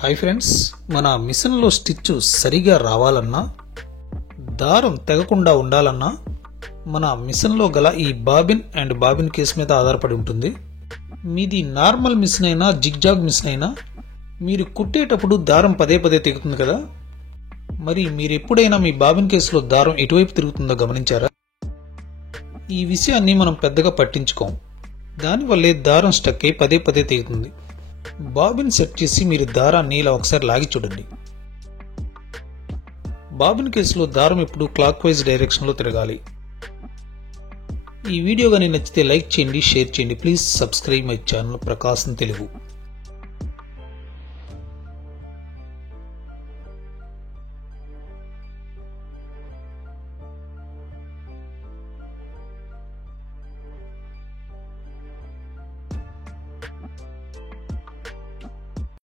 Hi friends, మన మిషన్లో stitch సరిగా రావాలన్నా, దారం తెగకుండా ఉండాలన్నా మన మిషన్లో గల ఈ బాబిన్ అండ్ బాబిన్ కేస్ మీద ఆధారపడి ఉంటుంది. మీది నార్మల్ మిషన్ అయినా జిగ్జాగ్ మిషన్ అయినా మీరు కుట్టేటప్పుడు దారం పదే పదే తెగుతుంది కదా. మరి మీరు ఎప్పుడైనా మీ బాబిన్ కేసులో దారం ఎటువైపు తిరుగుతుందో గమనించారా? ఈ విషయాన్ని మనం పెద్దగా పట్టించుకోం. దానివల్లే దారం స్టక్ అయి పదే పదే తెగుతుంది. బాబిన్ సెట్ చేసి మీరు దారాన్ని ఇలా ఒకసారి లాగి చూడండి. బాబిన్ కేసులో దారం ఎప్పుడు క్లాక్ వైజ్ డైరెక్షన్లో తిరగాలి. ఈ వీడియో కానీ నచ్చితే లైక్ చేయండి, షేర్ చేయండి. Please subscribe my channel Prakasam Telugu.